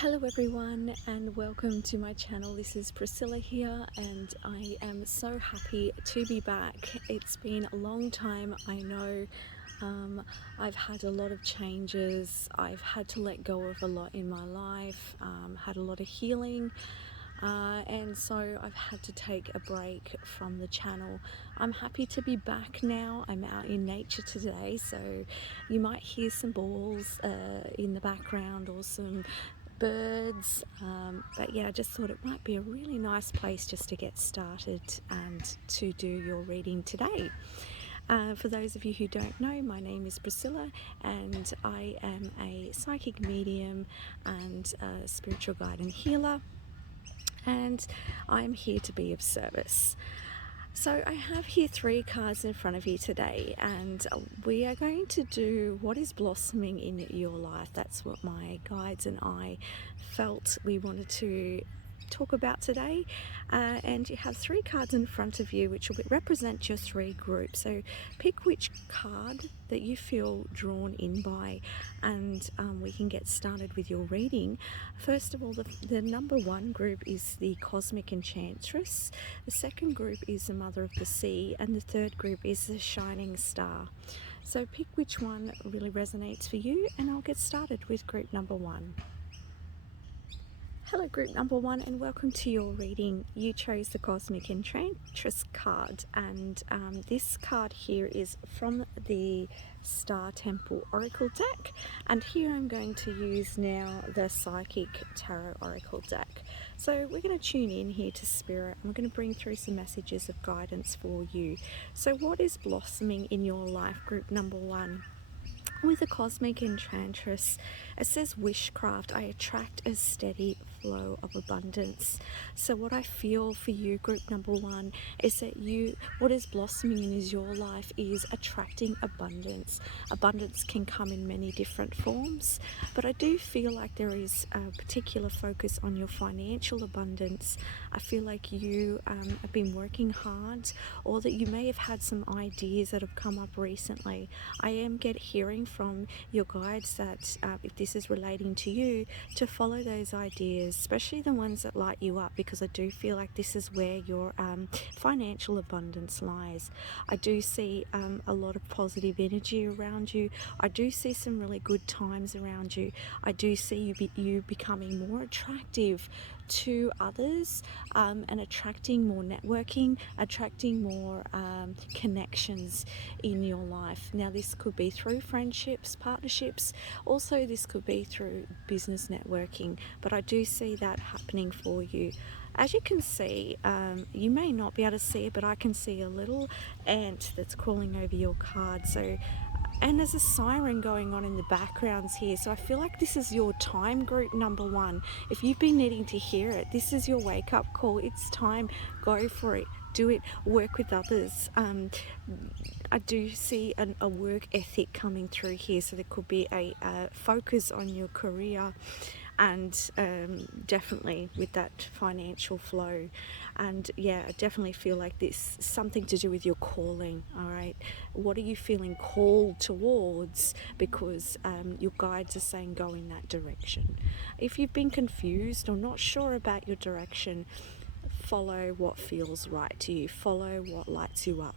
Hello everyone and welcome to my channel. This is Priscilla here and I am so happy to be back. It's been a long time, I know. I've had a lot of changes. I've had to let go of a lot in my life, had a lot of healing. And so I've had to take a break from the channel. I'm happy to be back now. I'm out in nature today, so you might hear some balls in the background or some birds, but yeah, I just thought it might be a really nice place just to get started and to do your reading today. For those of you who don't know, my name is Priscilla and I am a psychic medium and a spiritual guide and healer, and I'm here to be of service. So I have here 3 cards in front of you today, and we are going to do what is blossoming in your life. That's what my guides and I felt we wanted to talk about today. And you have 3 cards in front of you which will represent your 3 groups. So pick which card that you feel drawn in by, and we can get started with your reading. First of all, the number 1 group is the Cosmic Enchantress, the second group is the Mother of the Sea, and the third group is the Shining Star. So pick which one really resonates for you, and I'll get started with group number 1. Hello group number 1 and welcome to your reading. You chose the Cosmic Enchantress card, and this card here is from the Star Temple Oracle deck, and here I'm going to use now the Psychic Tarot Oracle deck. So we're going to tune in here to Spirit. I'm going to bring through some messages of guidance for you. So what is blossoming in your life, group number 1? With the Cosmic Enchantress, it says wishcraft. I attract a steady flow of abundance. So what I feel for you, group number 1, is that what is blossoming in your life is attracting abundance. Abundance can come in many different forms, but I do feel like there is a particular focus on your financial abundance. I feel like you have been working hard, or that you may have had some ideas that have come up recently. I am hearing from your guides that if this is relating to you, to follow those ideas, especially the ones that light you up, because I do feel like this is where your financial abundance lies. I do see a lot of positive energy around you. I do see some really good times around you. I do see you becoming more attractive to others, and attracting more networking, attracting more connections in your life. Now this could be through friendships, partnerships, also this could be through business networking, but I do see that happening for you. As you can see, you may not be able to see it, but I can see a little ant that's crawling over your card. And there's a siren going on in the backgrounds here, so I feel like this is your time, group number 1. If you've been needing to hear it, this is your wake-up call. It's time. Go for it. Do it. Work with others. I do see a work ethic coming through here, so there could be a focus on your career, and definitely with that financial flow. And yeah, I definitely feel like this is something to do with your calling. All right, what are you feeling called towards? Because your guides are saying go in that direction. If you've been confused or not sure about your direction, follow what feels right to you, follow what lights you up,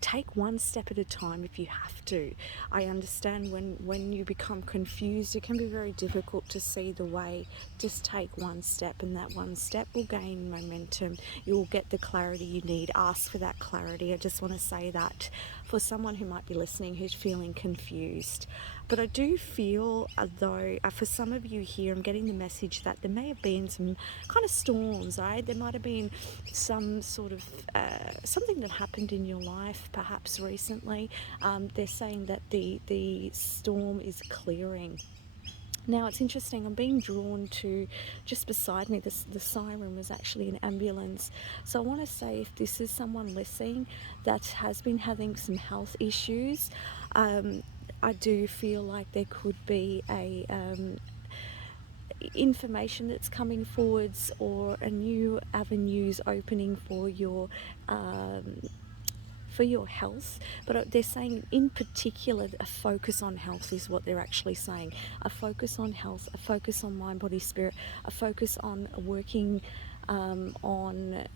take one step at a time if you have to. I understand when you become confused, it can be very difficult to see the way. Just take one step, and that one step will gain momentum. You will get the clarity you need. Ask for that clarity. I just want to say that for someone who might be listening who's feeling confused. But I do feel though, for some of you here, I'm getting the message that there may have been some kind of storms, right? There might have been some sort of something that happened in your life, perhaps recently. They're saying that the storm is clearing. Now it's interesting, I'm being drawn to, just beside me, the siren was actually an ambulance. So I want to say, if this is someone listening that has been having some health issues, I do feel like there could be a information that's coming forwards, or a new avenues opening for your for your health, but they're saying in particular a focus on health is what they're actually saying. A focus on health, a focus on mind, body, spirit, a focus on working on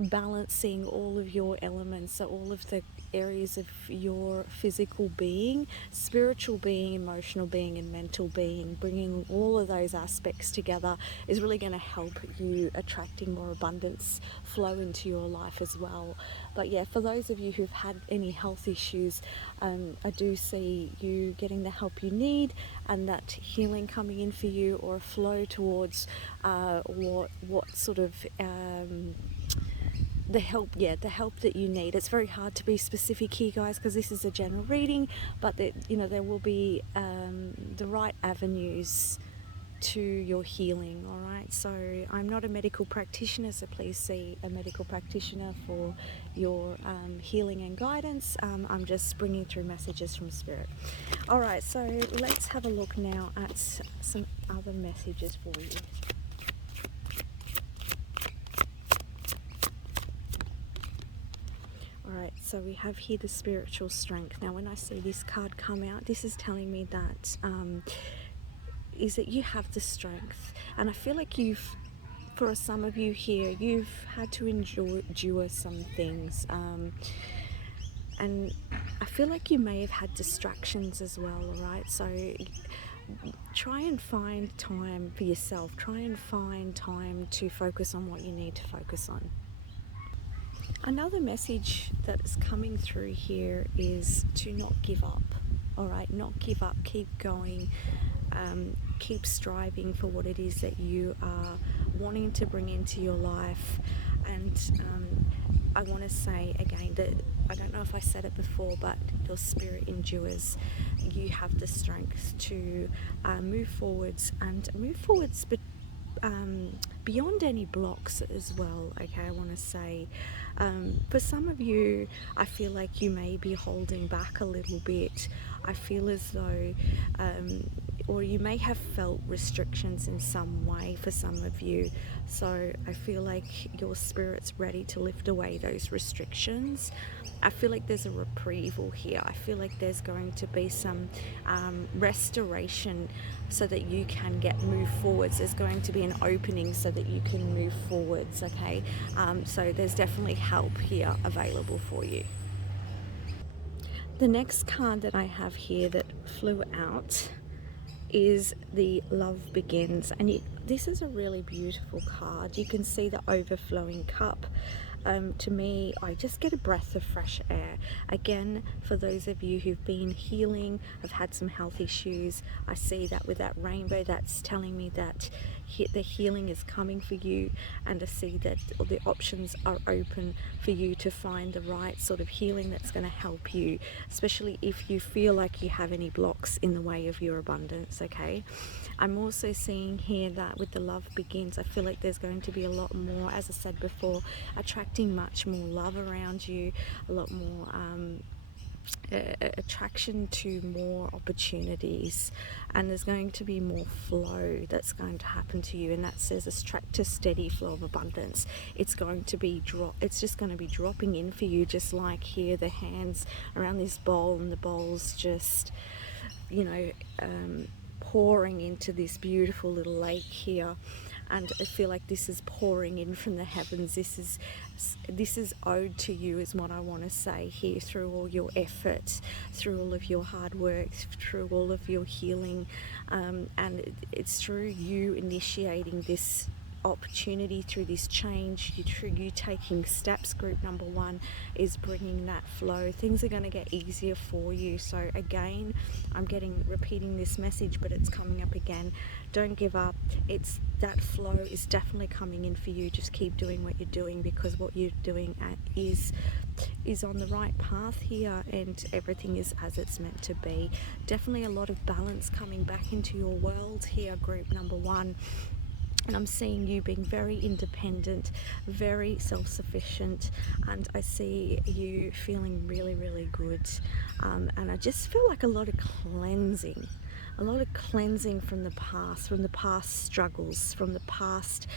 balancing all of your elements, so all of the areas of your physical being, spiritual being, emotional being, and mental being. Bringing all of those aspects together is really going to help you attracting more abundance flow into your life as well. But yeah, for those of you who've had any health issues, I do see you getting the help you need and that healing coming in for you, or a flow towards what sort of the help that you need. It's very hard to be specific here, guys, because this is a general reading, but there will be the right avenues to your healing. All right, so I'm not a medical practitioner, so please see a medical practitioner for your healing and guidance. I'm just bringing through messages from spirit. All right, so let's have a look now at some other messages for you. Alright, so we have here the spiritual strength. Now when I see this card come out, this is telling me that is that you have the strength. And I feel like for some of you here, you've had to endure some things. And I feel like you may have had distractions as well, alright? So try and find time for yourself. Try and find time to focus on what you need to focus on. Another message that is coming through here is to not give up. All right, not give up, keep going, keep striving for what it is that you are wanting to bring into your life. And I want to say again that I don't know if I said it before, but your spirit endures. You have the strength to move forwards, but beyond any blocks as well. Okay, I want to say for some of you, I feel like you may be holding back a little bit. I feel as though or you may have felt restrictions in some way for some of you. So I feel like your spirit's ready to lift away those restrictions. I feel like there's a retrieval here. I feel like there's going to be some restoration so that you can move forwards. There's going to be an opening so that you can move forwards, okay? So there's definitely help here available for you. The next card that I have here that flew out is the Love Begins, and this is a really beautiful card. You can see the overflowing cup. To me, I just get a breath of fresh air. Again, for those of you who've been healing, have had some health issues, I see that with that rainbow. That's telling me that the healing is coming for you, and I see that the options are open for you to find the right sort of healing that's going to help you, especially if you feel like you have any blocks in the way of your abundance, okay? I'm also seeing here that with the Love Begins, I feel like there's going to be a lot more, as I said before, attracting much more love around you, a lot more attraction to more opportunities, and there's going to be more flow that's going to happen to you, and that says attract a steady flow of abundance. It's going to be it's just going to be dropping in for you, just like here the hands around this bowl, and the bowl's just pouring into this beautiful little lake here. And I feel like this is pouring in from the heavens. This is owed to you, is what I want to say here, through all your efforts, through all of your hard work, through all of your healing, and it's through you initiating this opportunity, through this change, through you taking steps. Group number 1 is bringing that flow. Things are going to get easier for you. So again, I'm repeating this message, but it's coming up again. Don't give up. It's that flow is definitely coming in for you. Just keep doing what you're doing, because what you're doing is on the right path here, and everything is as it's meant to be. Definitely a lot of balance coming back into your world here, group number 1. And I'm seeing you being very independent, very self-sufficient, and I see you feeling really, really good. And I just feel like a lot of cleansing from the past struggles, from the past,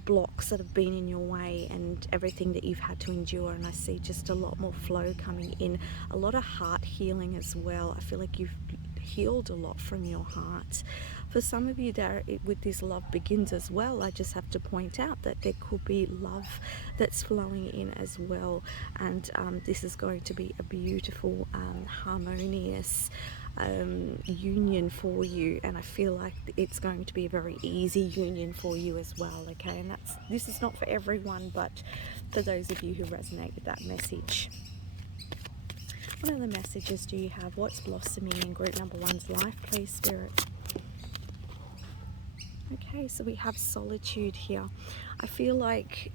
blocks that have been in your way and everything that you've had to endure. And I see just a lot more flow coming in, a lot of heart healing as well. I feel like you've healed a lot from your heart. For some of you there, with this love begins as well, I just have to point out that there could be love that's flowing in as well. And this is going to be a beautiful, harmonious union for you, and I feel like it's going to be a very easy union for you as well. Okay, and this is not for everyone, but for those of you who resonate with that message. What other messages do you have? What's blossoming in group number one's life, please, Spirit? Okay, so we have solitude here. I feel like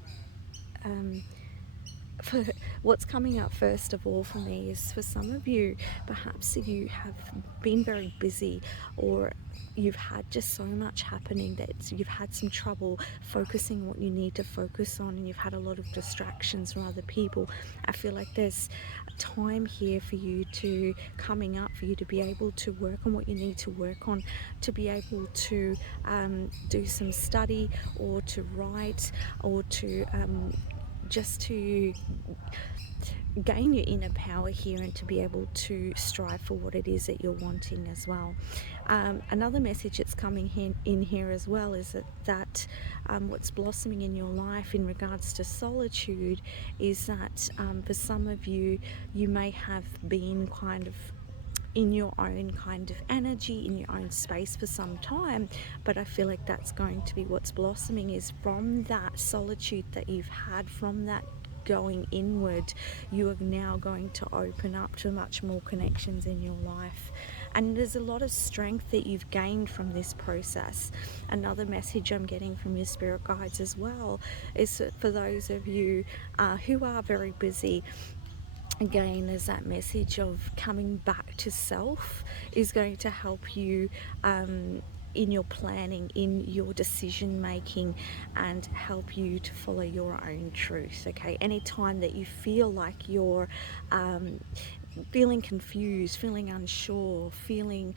for what's coming up first of all for me is, for some of you, perhaps you have been very busy, or you've had just so much happening that you've had some trouble focusing what you need to focus on, and you've had a lot of distractions from other people. I feel like there's time here for you to coming up for you to be able to work on what you need to work on, to be able to do some study, or to write, or to just to gain your inner power here, and to be able to strive for what it is that you're wanting as well. Another message that's coming in here as well is that what's blossoming in your life in regards to solitude is that for some of you, you may have been kind of in your own kind of energy, in your own space for some time, but I feel like that's going to be what's blossoming, is from that solitude that you've had, from that going inward, you are now going to open up to much more connections in your life. And there's a lot of strength that you've gained from this process. Another message I'm getting from your spirit guides as well is that for those of you who are very busy, again, there's that message of coming back to self is going to help you in your planning, in your decision making, and help you to follow your own truth. Okay, anytime that you feel like you're feeling confused, feeling unsure, feeling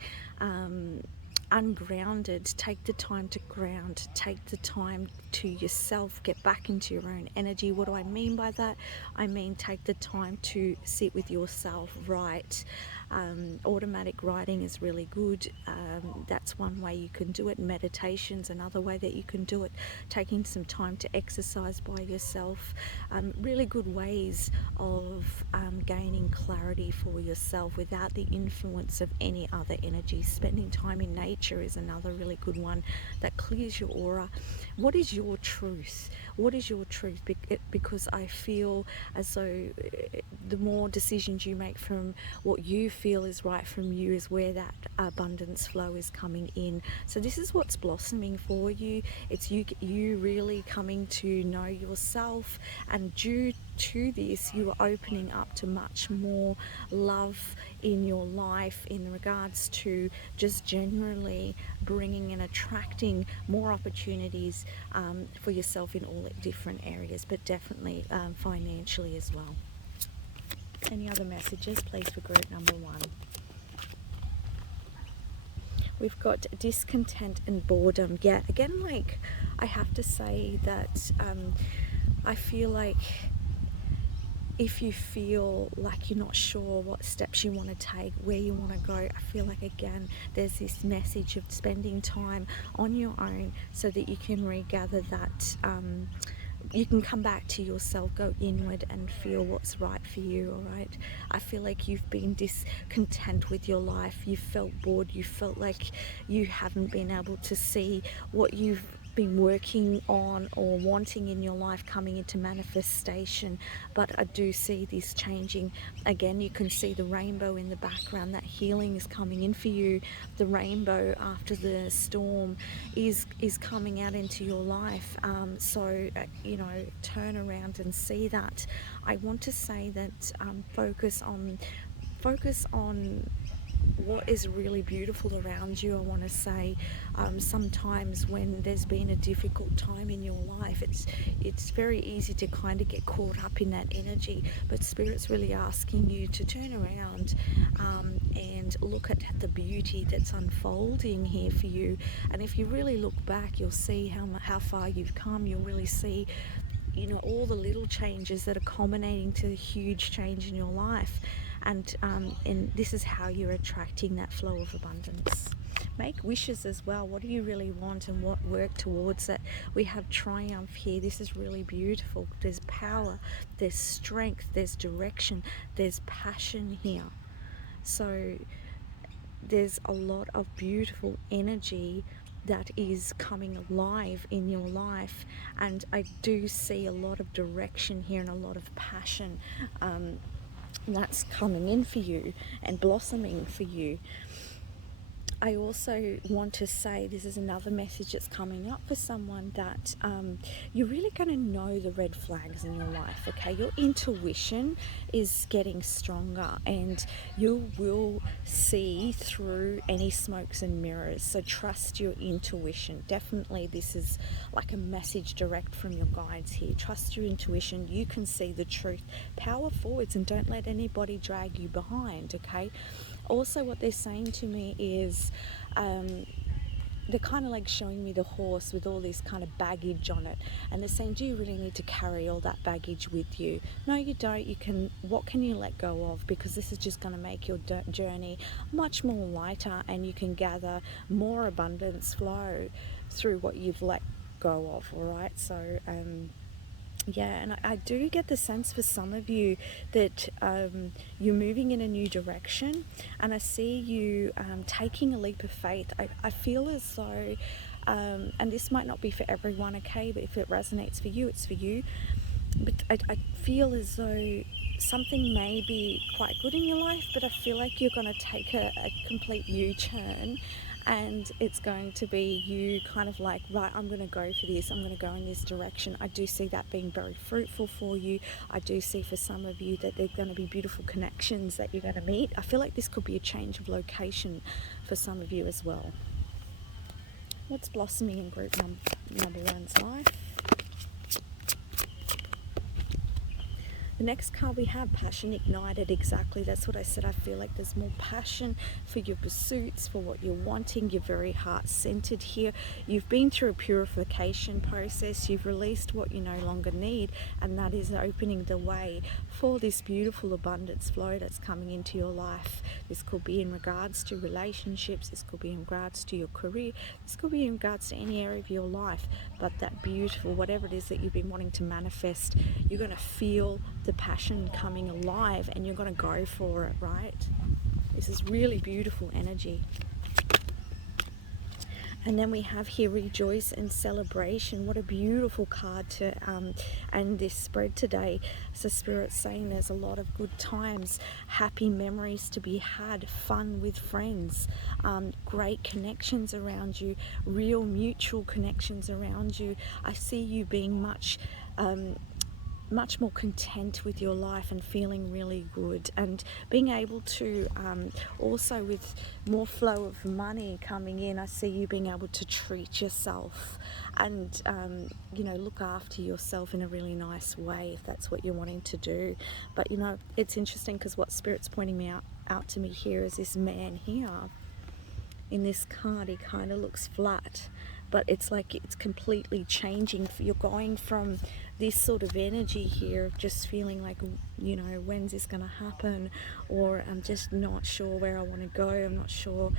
ungrounded, take the time to ground, take the time to yourself, get back into your own energy. What do I mean by that? I mean, take the time to sit with yourself, write. Automatic writing is really good. That's one way you can do it. Meditation's another way that you can do it. Taking some time to exercise by yourself. Really good ways of gaining clarity for yourself without the influence of any other energy. Spending time in nature is another really good one that clears your aura. What is your truth? What is your truth? Because I feel as though the more decisions you make from what you feel is right from you is where that abundance flow is coming in. So this is what's blossoming for you. It's you really coming to know yourself, and due to this, you are opening up to much more love in your life in regards to just generally bringing and attracting more opportunities for yourself in all different areas, but definitely financially as well. Any other messages, please, for group number one? We've got discontent and boredom. Yeah, again, like, I have to say that I feel like if you feel like you're not sure what steps you want to take, where you want to go, I feel like, again, there's this message of spending time on your own so that you can regather that you can come back to yourself, go inward and feel what's right for you. All right, I feel like you've been discontent with your life, you felt bored, you felt like you haven't been able to see what you've been working on or wanting in your life coming into manifestation. But I do see this changing. Again, you can see the rainbow in the background. That healing is coming in for you. The rainbow after the storm is coming out into your life. So turn around and see that. I want to say that focus on what is really beautiful around you, I want to say, sometimes when there's been a difficult time in your life, it's very easy to kind of get caught up in that energy, but Spirit's really asking you to turn around and look at the beauty that's unfolding here for you. And if you really look back, you'll see how far you've come. You'll really see, you know, all the little changes that are culminating to a huge change in your life. And this is how you're attracting that flow of abundance. Make wishes as well. What do you really want, and what work towards it? We have triumph here. This is really beautiful. There's power, there's strength, there's direction, there's passion here. So there's a lot of beautiful energy that is coming alive in your life, and I do see a lot of direction here and a lot of passion that's coming in for you and blossoming for you. I also want to say, this is another message that's coming up for someone, that you're really going to know the red flags in your life, okay? Your intuition is getting stronger, and you will see through any smokes and mirrors. So trust your intuition. Definitely, this is like a message direct from your guides here. Trust your intuition. You can see the truth. Power forwards, and don't let anybody drag you behind, okay? Also, what they're saying to me is they're kind of like showing me the horse with all this kind of baggage on it, and they're saying, do you really need to carry all that baggage with you? No, you don't. What can you let go of? Because this is just going to make your journey much more lighter, and you can gather more abundance flow through what you've let go of. All right, so yeah, and I do get the sense for some of you that you're moving in a new direction, and I see you taking a leap of faith. I feel as though, and this might not be for everyone, okay, but if it resonates for you, it's for you. But I feel as though something may be quite good in your life, but I feel like you're going to take a complete U-turn, and it's going to be you kind of like, right, I'm going to go for this, I'm going to go in this direction. I do see that being very fruitful for you. I do see for some of you that there's going to be beautiful connections that you're going to meet. I feel like this could be a change of location for some of you as well. What's blossoming in group number one's life? The next card we have, passion ignited. Exactly, that's what I said. I feel like there's more passion for your pursuits, for what you're wanting. You're very heart-centered here. You've been through a purification process. You've released what you no longer need, and that is opening the way for this beautiful abundance flow that's coming into your life. This could be in regards to relationships. This could be in regards to your career. This could be in regards to any area of your life. But that beautiful, whatever it is that you've been wanting to manifest, you're going to feel the passion coming alive, and you're going to go for it, right? This is really beautiful energy. And then we have here rejoice and celebration. What a beautiful card to end this spread today. So Spirit's saying there's a lot of good times, happy memories to be had, fun with friends, great connections around you, real mutual connections around you. I see you being much more content with your life and feeling really good, and being able to also, with more flow of money coming in, I see you being able to treat yourself and you know, look after yourself in a really nice way, if that's what you're wanting to do. But you know, it's interesting because what Spirit's pointing me out to me here is this man here in this card. He kind of looks flat, but it's like it's completely changing. You're going from this sort of energy here of just feeling like, you know, when's this going to happen, or I'm just not sure where I want to go, I'm not sure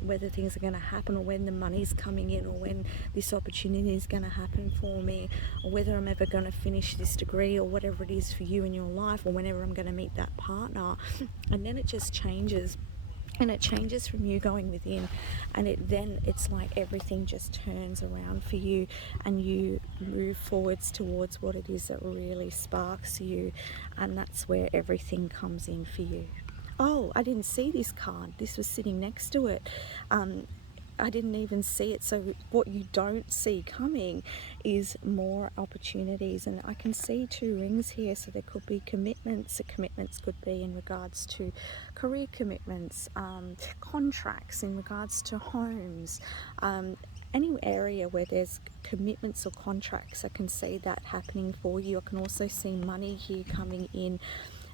whether things are going to happen, or when the money's coming in, or when this opportunity is going to happen for me, or whether I'm ever going to finish this degree, or whatever it is for you in your life, or whenever I'm going to meet that partner. And then it just changes. And it changes from you going within, and it's like everything just turns around for you, and you move forwards towards what it is that really sparks you, and that's where everything comes in for you. Oh, I didn't see this card. This was sitting next to it. I didn't even see it. So what you don't see coming is more opportunities. And I can see 2 rings here, so there could be commitments. The commitments could be in regards to career commitments, contracts in regards to homes, any area where there's commitments or contracts. I can see that happening for you. I can also see money here coming in.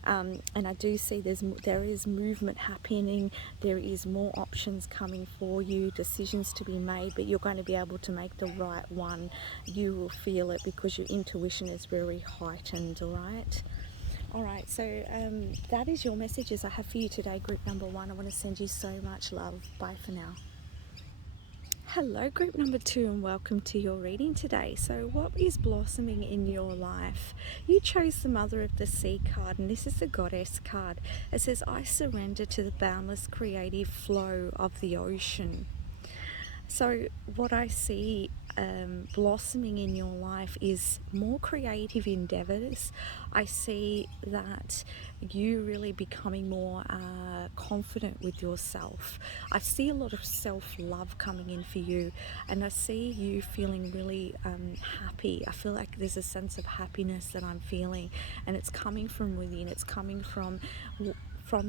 And I do see there is movement happening. There is more options coming for you, decisions to be made, but you're going to be able to make the right one. You will feel it because your intuition is very heightened. All right, so that is your messages I have for you today, group number 1. I want to send you so much love. Bye for now. Hello, group number 2, and welcome to your reading today. So what is blossoming in your life? You chose the Mother of the Sea card, and this is the Goddess card. It says, I surrender to the boundless creative flow of the ocean. So what I see blossoming in your life is more creative endeavors. I see that you really becoming more confident with yourself. I see a lot of self-love coming in for you, and I see you feeling really happy. I feel like there's a sense of happiness that I'm feeling, and it's coming from within. It's coming from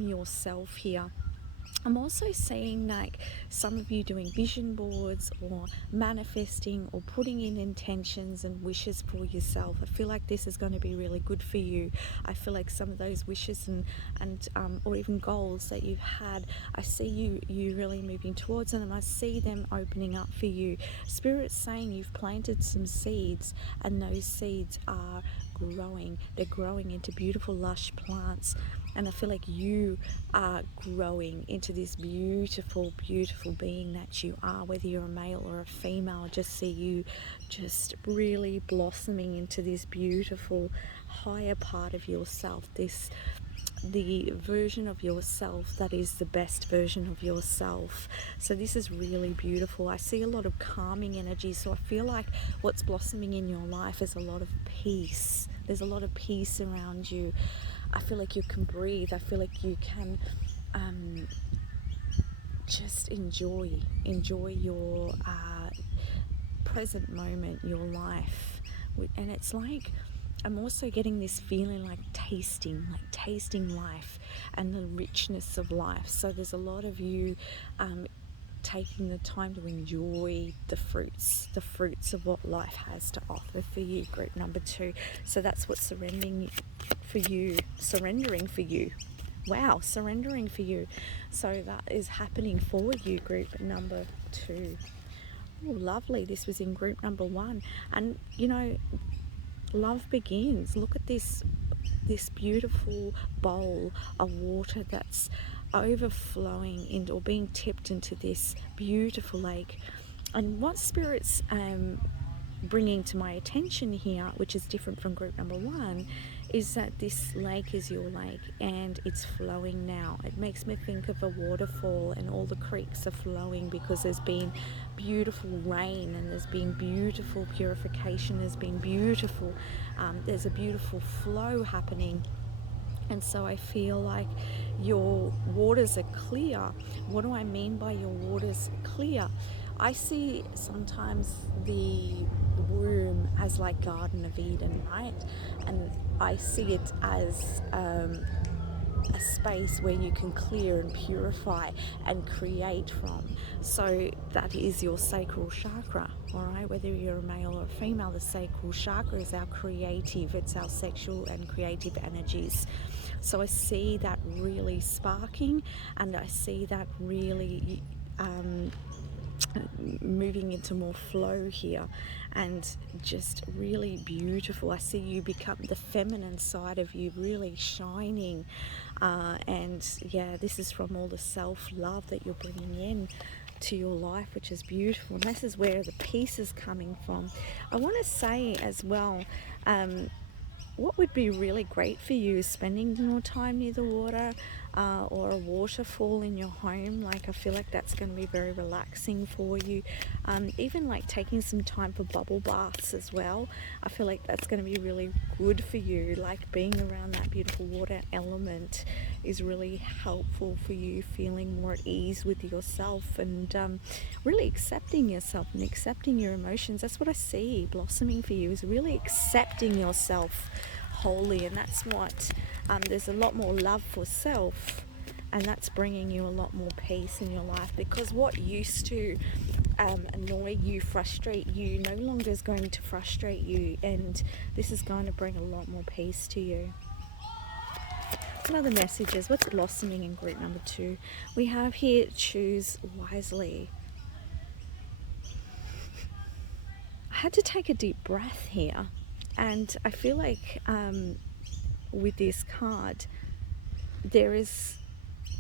yourself here. I'm also seeing like some of you doing vision boards or manifesting or putting in intentions and wishes for yourself. I feel like this is going to be really good for you. I feel like some of those wishes and or even goals that you've had, I see you really moving towards them. I see them opening up for you. Spirit's saying you've planted some seeds, and those seeds are growing. They're growing into beautiful lush plants, and I feel like you are growing into this beautiful, beautiful being that you are, whether you're a male or a female. I just see you just really blossoming into this beautiful higher part of yourself, the version of yourself that is the best version of yourself. So this is really beautiful. I see a lot of calming energy, so I feel like what's blossoming in your life is a lot of peace. There's a lot of peace around you. I feel like you can breathe. I feel like you can just enjoy your present moment, your life. And it's like I'm also getting this feeling like tasting life and the richness of life. So there's a lot of you taking the time to enjoy the fruits of what life has to offer for you, group number 2. So that's what's surrendering for you. Wow, surrendering for you. So that is happening for you, group number 2. Oh, lovely. This was in group number 1. And love begins. Look at this beautiful bowl of water that's overflowing into, or being tipped into, this beautiful lake. And what Spirit's bringing to my attention here, which is different from group number 1, is that this lake is your lake and it's flowing now. It makes me think of a waterfall, and all the creeks are flowing because there's been beautiful rain, and there's been beautiful purification, there's been beautiful there's a beautiful flow happening. And so I feel like your waters are clear. What do I mean by your waters clear? I see sometimes the womb as like Garden of Eden, right? And I see it as a space where you can clear and purify and create from. So that is your sacral chakra, all right? Whether you're a male or a female, the sacral chakra is our creative, it's our sexual and creative energies. So I see that really sparking, and I see that really moving into more flow here, and just really beautiful. I see you become the feminine side of you really shining, and yeah, this is from all the self-love that you're bringing in to your life, which is beautiful. And this is where the peace is coming from. I want to say as well, what would be really great for you is spending more time near the water. or a waterfall in your home. Like, I feel like that's going to be very relaxing for you. Even like taking some time for bubble baths as well. I feel like that's going to be really good for you. Like, being around that beautiful water element is really helpful for you, feeling more at ease with yourself, and really accepting yourself and accepting your emotions. That's what I see blossoming for you, is really accepting yourself wholly. And that's what there's a lot more love for self, and that's bringing you a lot more peace in your life, because what used to annoy you, frustrate you, no longer is going to frustrate you, and this is going to bring a lot more peace to you. What other messages? What's blossoming in group number 2? We have here, choose wisely. I had to take a deep breath here, and I feel like with this card, there is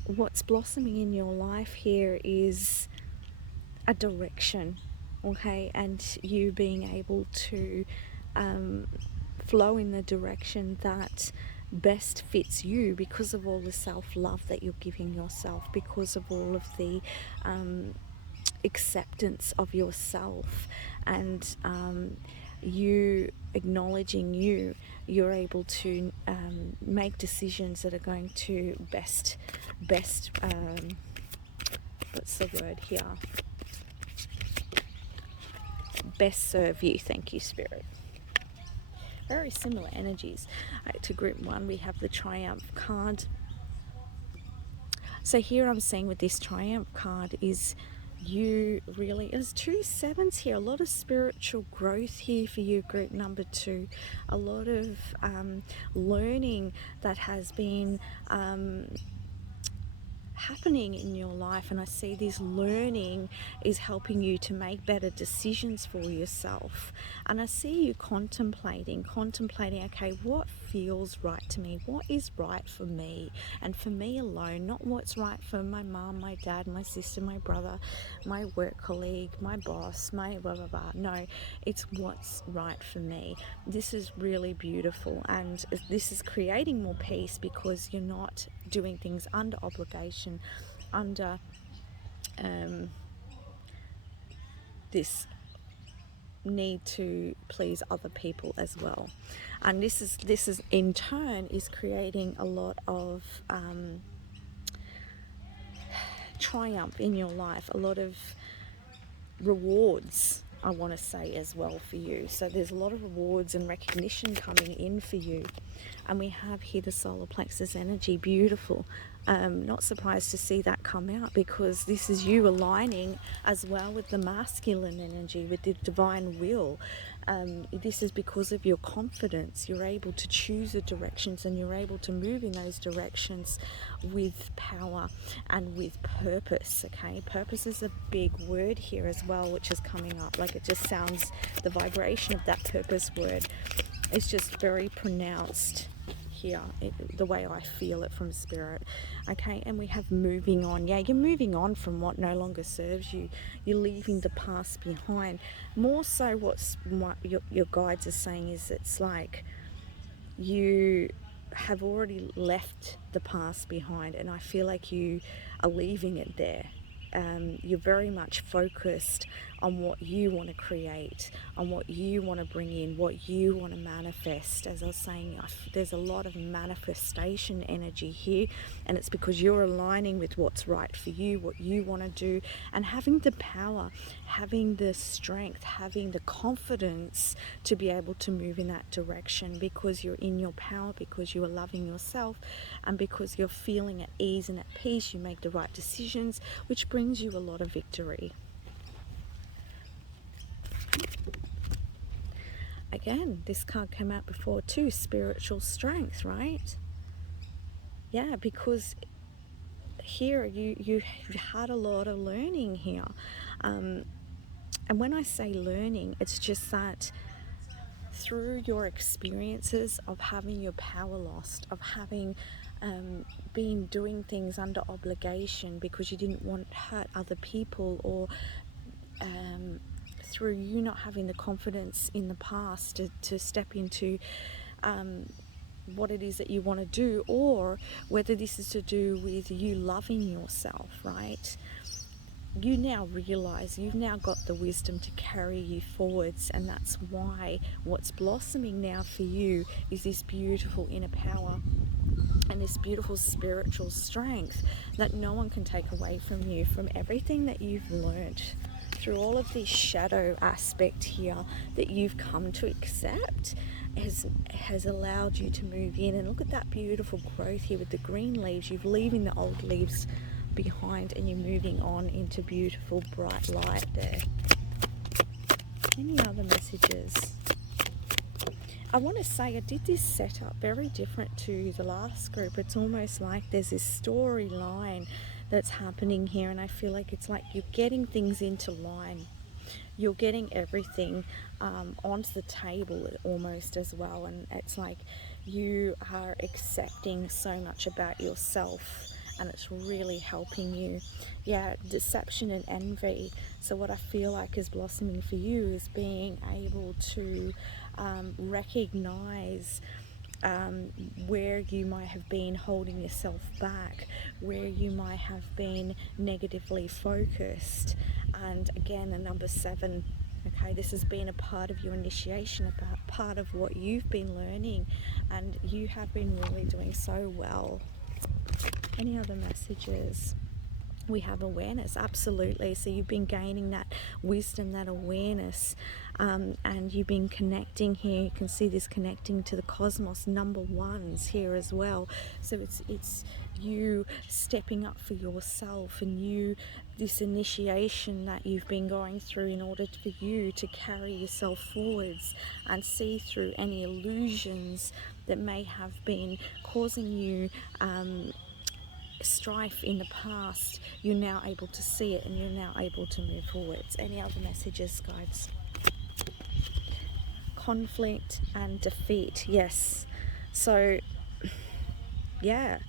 what's blossoming in your life here is a direction, okay, and you being able to flow in the direction that best fits you, because of all the self-love that you're giving yourself, because of all of the acceptance of yourself, and you acknowledging you're able to make decisions that are going to best what's the word here, best serve you. Thank you, Spirit. Very similar energies. To group 1, we have the Triumph card. So here I'm seeing with this Triumph card is you really, there's 2 sevens here, a lot of spiritual growth here for you, group number 2, a lot of learning that has been happening in your life, and I see this learning is helping you to make better decisions for yourself. And I see you contemplating, okay, what feels right to me, what is right for me, and for me alone, not what's right for my mom, my dad, my sister, my brother, my work colleague, my boss, my blah blah blah. No, it's what's right for me. This is really beautiful, and this is creating more peace, because you're not doing things under obligation, under this need to please other people as well. And this is in turn is creating a lot of triumph in your life, a lot of rewards, I want to say, as well for you. So there's a lot of rewards and recognition coming in for you. And we have here the solar plexus energy, beautiful. Not surprised to see that come out, because this is you aligning as well with the masculine energy, with the divine will. This is because of your confidence. You're able to choose the directions, and you're able to move in those directions with power and with purpose. Okay, purpose is a big word here as well, which is coming up. Like, it just sounds, the vibration of that purpose word is just very pronounced here, the way I feel it from Spirit. Okay, and we have moving on. Yeah, you're moving on from what no longer serves you. You're leaving the past behind. More so, what your guides are saying is, it's like you have already left the past behind, and I feel like you are leaving it there. You're very much focused on what you want to create, on what you want to bring in, what you want to manifest. As I was saying, there's a lot of manifestation energy here, and it's because you're aligning with what's right for you, what you want to do, and having the power, having the strength, having the confidence to be able to move in that direction, because you're in your power, because you are loving yourself, and because you're feeling at ease and at peace. You make the right decisions, which brings you a lot of victory. Again, this card came out before too, spiritual strength, right? Yeah, because here you had a lot of learning here. And when I say learning, it's just that through your experiences of having your power lost, of having been doing things under obligation because you didn't want to hurt other people, or through you not having the confidence in the past to step into what it is that you want to do, or whether this is to do with you loving yourself, right? You now realize you've now got the wisdom to carry you forwards, and that's why what's blossoming now for you is this beautiful inner power and this beautiful spiritual strength that no one can take away from you, from everything that you've learned through all of this shadow aspect here that you've come to accept has allowed you to move in. And look at that beautiful growth here with the green leaves. You're leaving the old leaves behind and you're moving on into beautiful bright light there. Any other messages? I want to say I did this setup very different to the last group. It's almost like there's this storyline that's happening here, and I feel like it's like you're getting things into line. You're getting everything onto the table almost as well, and it's like you are accepting so much about yourself, and it's really helping you. Yeah, deception and envy. So what I feel like is blossoming for you is being able to recognize where you might have been holding yourself back, where you might have been negatively focused. And again, the number 7, okay, this has been a part of your initiation, a part of what you've been learning, and you have been really doing so well. Any other messages? We have awareness, absolutely. So you've been gaining that wisdom, that awareness, and you've been connecting here. You can see this connecting to the cosmos, number 1s here as well. So it's you stepping up for yourself, and you, this initiation that you've been going through in order for you to carry yourself forwards and see through any illusions that may have been causing you strife in the past. You're now able to see it, and you're now able to move forwards. Any other messages, guides? Conflict and defeat. Yes. So yeah,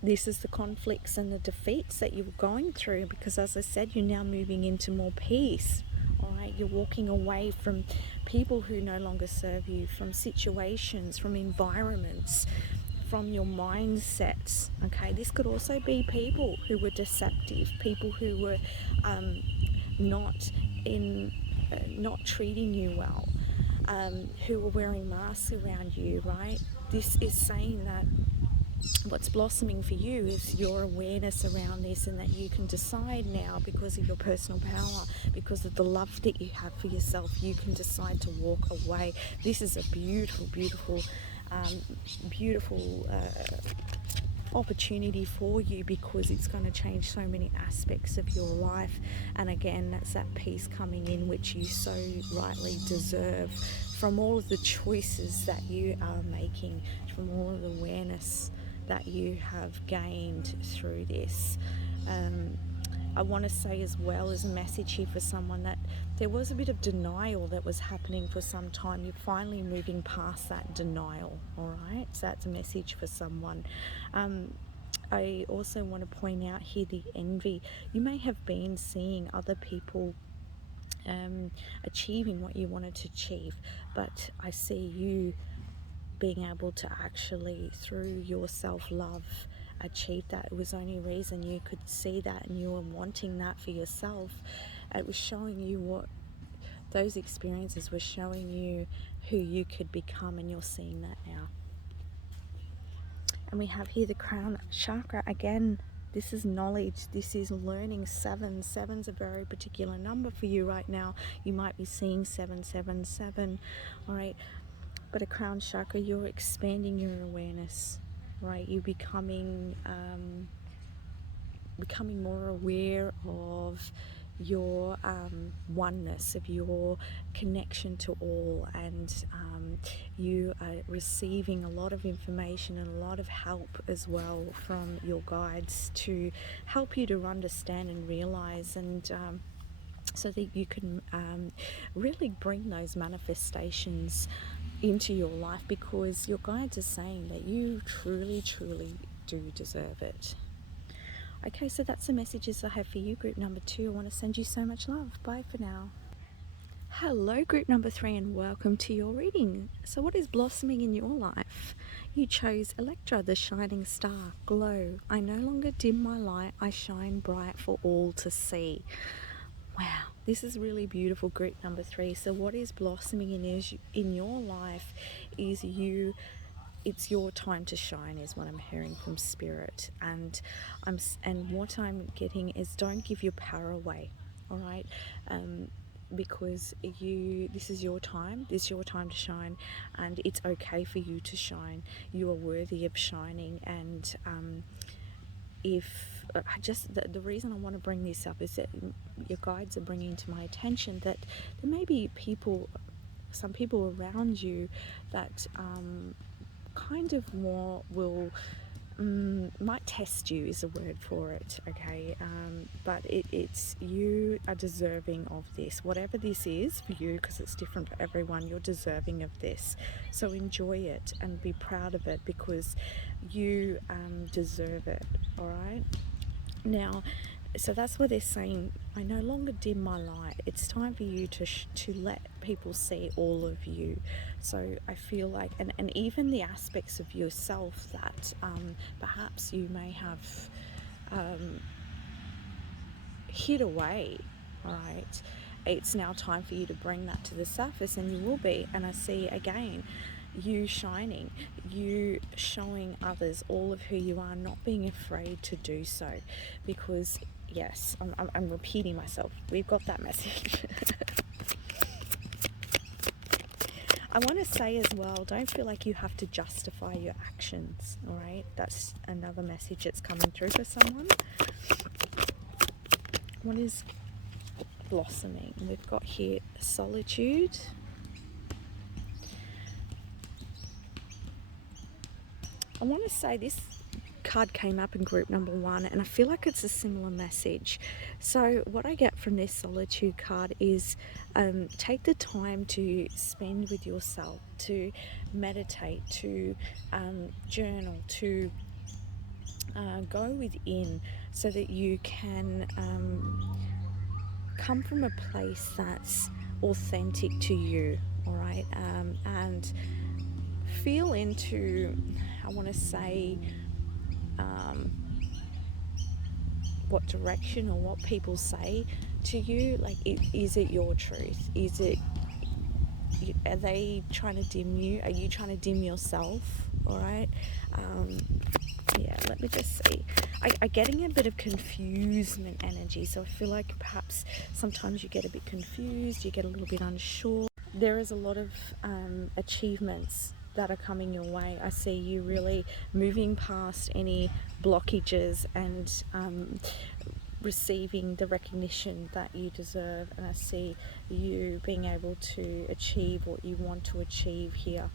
this is the conflicts and the defeats that you're going through, because as I said, you're now moving into more peace. All right, you're walking away from people who no longer serve you, from situations, from environments, from your mindsets. Okay, this could also be people who were deceptive, people who were not treating you well, who were wearing masks around you, right? This is saying that what's blossoming for you is your awareness around this, and that you can decide now, because of your personal power, because of the love that you have for yourself, you can decide to walk away. This is a beautiful, beautiful opportunity for you, because it's going to change so many aspects of your life. And again, that's that peace coming in, which you so rightly deserve, from all of the choices that you are making, from all of the awareness that you have gained through this. I want to say as well, as a message here for someone, that there was a bit of denial that was happening for some time. You're finally moving past that denial, all right? So that's a message for someone. I also want to point out here the envy. You may have been seeing other people achieving what you wanted to achieve, but I see you being able to actually, through your self-love, achieve that. It was the only reason you could see that, and you were wanting that for yourself. It was showing you what those experiences were showing you, who you could become, and you're seeing that now. And we have here the crown chakra. Again, this is knowledge, this is learning. 7. 7's a very particular number for you right now. You might be seeing 777, all right? But a crown chakra, you're expanding your awareness, right? You're becoming more aware of your oneness, of your connection to all, and you are receiving a lot of information and a lot of help as well from your guides to help you to understand and realize, and so that you can really bring those manifestations into your life, because your guides are saying that you truly, truly do deserve it. Okay, so that's the messages I have for you, group number 2. I want to send you so much love. Bye for now. Hello, group number 3, and welcome to your reading. So, what is blossoming in your life? You chose Electra, the shining star. Glow. I no longer dim my light, I shine bright for all to see. Wow, this is really beautiful, group number 3. So, what is blossoming in your life is you. It's your time to shine, is what I'm hearing from Spirit, and what I'm getting is don't give your power away. All right. Because this is your time, this is your time to shine, and it's okay for you to shine. You are worthy of shining. And if I just the reason I want to bring this up is that your guides are bringing to my attention that there may be some people around you that kind of more will might test you, is a word for it, okay? But it's you are deserving of this, whatever this is for you, because it's different for everyone. You're deserving of this, so enjoy it and be proud of it, because you deserve it. All right. Now, so that's what they're saying. I no longer dim my light. It's time for you to let people see all of you. So I feel like, and even the aspects of yourself that perhaps you may have hid away, all right? It's now time for you to bring that to the surface, and you will be. And I see again you shining, you showing others all of who you are, not being afraid to do so, because yes, I'm repeating myself. We've got that message. I want to say as well, don't feel like you have to justify your actions, all right? That's another message that's coming through for someone. What is blossoming? We've got here solitude. I want to say this card came up in group number 1, and I feel like it's a similar message. So what I get from this solitude card is take the time to spend with yourself, to meditate, to journal, to go within, so that you can come from a place that's authentic to you, all right? And feel into, I want to say, what direction or what people say to you. Like, is it your truth? Are they trying to dim you? Are you trying to dim yourself? All right. Yeah, let me just see. I'm getting a bit of confusement energy, so I feel like perhaps sometimes you get a bit confused, you get a little bit unsure. There is a lot of achievements that are coming your way. I see you really moving past any blockages and receiving the recognition that you deserve, and I see you being able to achieve what you want to achieve here.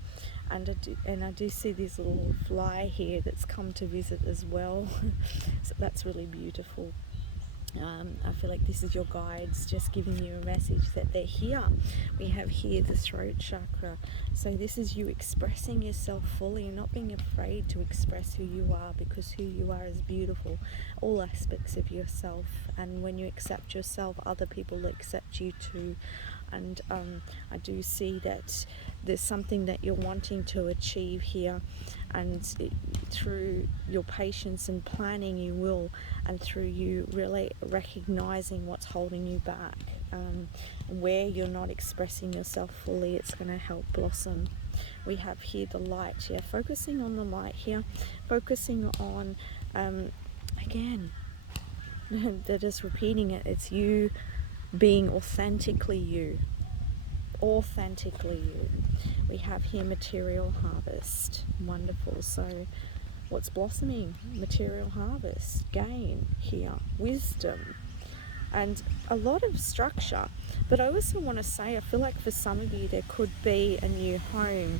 And I do see this little fly here that's come to visit as well. So that's really beautiful. I feel like this is your guides just giving you a message that they're here. We have here the throat chakra. So this is you expressing yourself fully and not being afraid to express who you are, because who you are is beautiful, all aspects of yourself. And when you accept yourself, other people will accept you too. And I do see that there's something that you're wanting to achieve here, and through your patience and planning you will, and through you really recognizing what's holding you back, where you're not expressing yourself fully, it's going to help blossom. We have here the light, focusing on the light here, focusing on again they're just repeating it, it's you being authentically you. We have here material harvest. Wonderful. So what's blossoming? Material harvest, gain here, wisdom, and a lot of structure. But I also want to say, I feel like for some of you there could be a new home,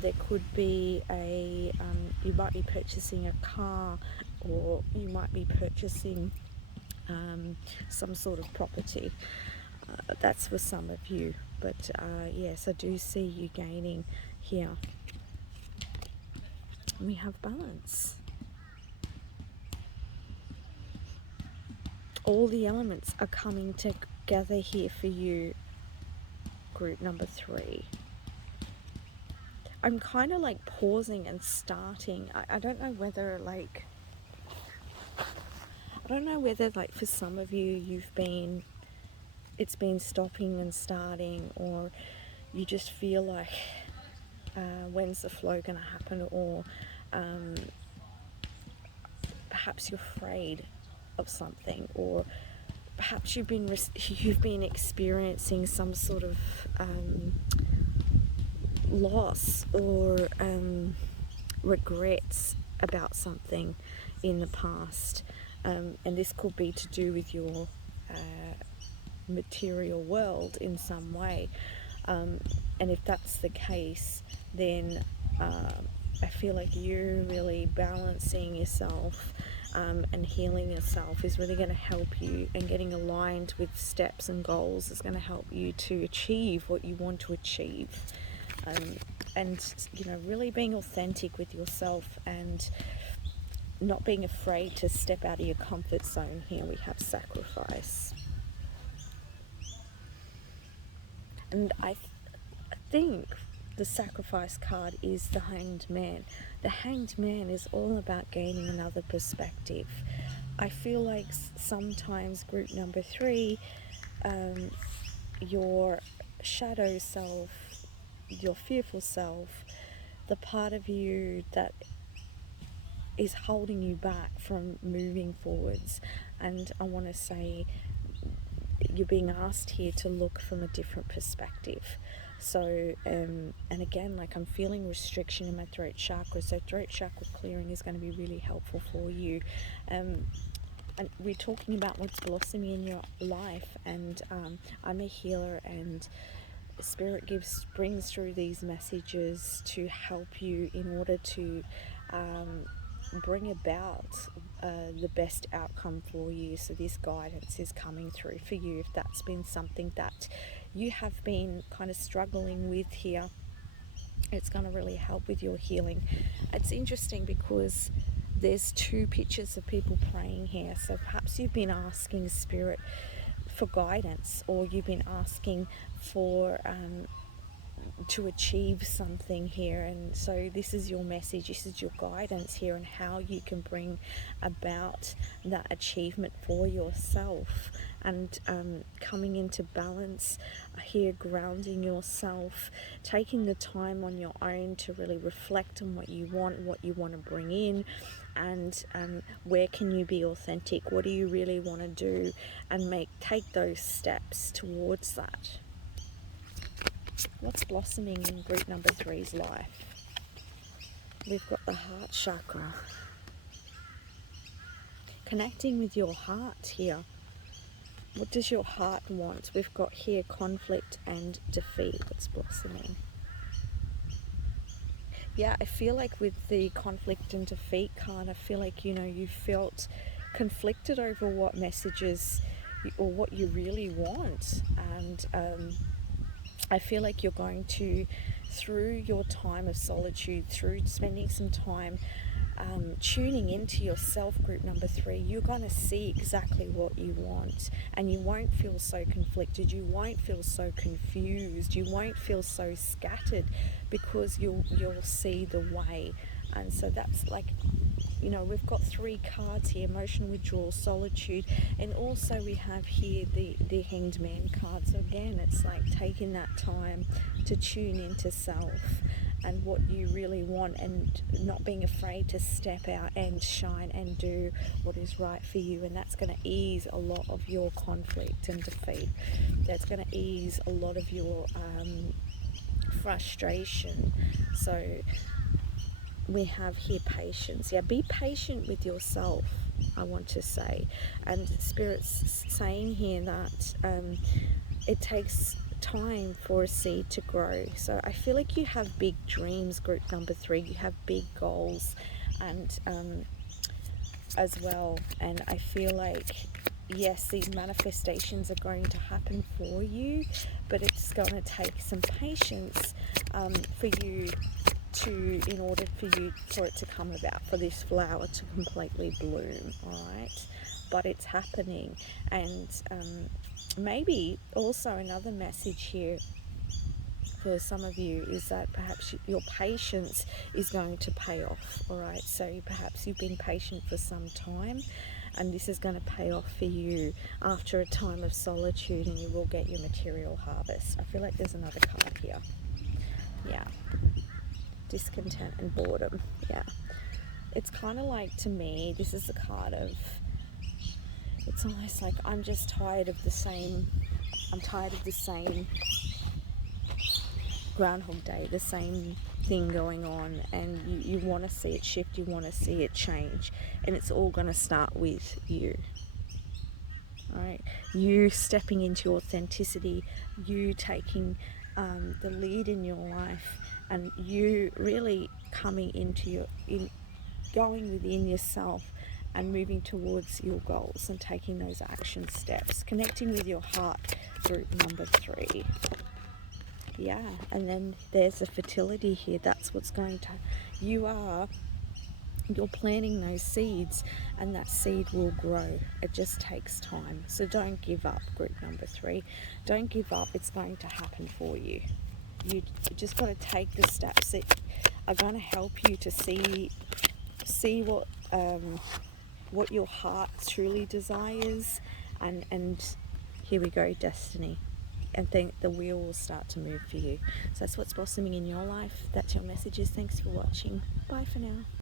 there could be you might be purchasing a car, or you might be purchasing some sort of property. That's for some of you, but yes, I do see you gaining here. We have balance. All the elements are coming together here for you. group number 3. I'm kind of like pausing and starting. I don't know whether like for some of you it's been stopping and starting, or you just feel like when's the flow going to happen, or perhaps you're afraid of something, or perhaps you've been experiencing some sort of loss or regrets about something in the past, and this could be to do with your material world in some way, and if that's the case, then I feel like you're really balancing yourself, and healing yourself is really going to help you, and getting aligned with steps and goals is going to help you to achieve what you want to achieve. And really being authentic with yourself and not being afraid to step out of your comfort zone. Here we have sacrifice. And I think the sacrifice card is the Hanged Man. The Hanged Man is all about gaining another perspective. I feel like sometimes group number 3, your shadow self, your fearful self, the part of you that is holding you back from moving forwards. And I want to say you're being asked here to look from a different perspective. So and again, like, I'm feeling restriction in my throat chakra, so throat chakra clearing is going to be really helpful for you. And we're talking about what's blossoming in your life, and I'm a healer, and Spirit brings through these messages to help you in order to bring about the best outcome for you. So this guidance is coming through for you if that's been something that you have been kind of struggling with here. It's going to really help with your healing. It's interesting because there's 2 pictures of people praying here, so perhaps you've been asking Spirit for guidance, or you've been asking for to achieve something here, and so this is your message, this is your guidance here, and how you can bring about that achievement for yourself, and coming into balance here, grounding yourself, taking the time on your own to really reflect on what you want to bring in, and where can you be authentic, what do you really want to do, and take those steps towards that. What's blossoming in group number 3's life? We've got the heart chakra. Connecting with your heart here. What does your heart want? We've got here conflict and defeat. What's blossoming? Yeah, I feel like with the conflict and defeat card, I feel like, you felt conflicted over what messages or what you really want. And I feel like you're going to, through your time of solitude, through spending some time tuning into yourself, group number 3, you're going to see exactly what you want, and you won't feel so conflicted, you won't feel so confused, you won't feel so scattered, because you'll see the way. And so that's like, we've got 3 cards here: emotional withdrawal, solitude, and also we have here the Hanged Man card. So again, it's like taking that time to tune into self and what you really want, and not being afraid to step out and shine and do what is right for you. And that's going to ease a lot of your conflict and defeat. That's going to ease a lot of your frustration. So we have here patience. Yeah, be patient with yourself, I want to say. And Spirit's saying here that it takes time for a seed to grow. So I feel like you have big dreams, group number 3. You have big goals, and as well. And I feel like, yes, these manifestations are going to happen for you, but it's going to take some patience for you in order for it to come about, for this flower to completely bloom. All right, but it's happening. And maybe also another message here for some of you is that perhaps your patience is going to pay off. All right, so perhaps you've been patient for some time, and this is going to pay off for you after a time of solitude, and you will get your material harvest. I feel like there's another card here. Yeah, discontent and boredom. Yeah, it's kind of like, to me, this is the card of, it's almost like I'm just tired of the same, I'm tired of the same Groundhog Day, the same thing going on, and you want to see it shift, you want to see it change, and it's all going to start with you. All right, you stepping into authenticity, you taking the lead in your life, and you really coming into going within yourself and moving towards your goals and taking those action steps, connecting with your heart, group number 3. Yeah, and then there's a fertility here. That's what's going to, you're planting those seeds, and that seed will grow. It just takes time. So don't give up, group number 3. Don't give up. It's going to happen for you. You just got to take the steps that are going to help you to see what your heart truly desires, and here we go, destiny. And think the wheel will start to move for you. So that's what's blossoming in your life. That's your messages. Thanks for watching. Bye for now.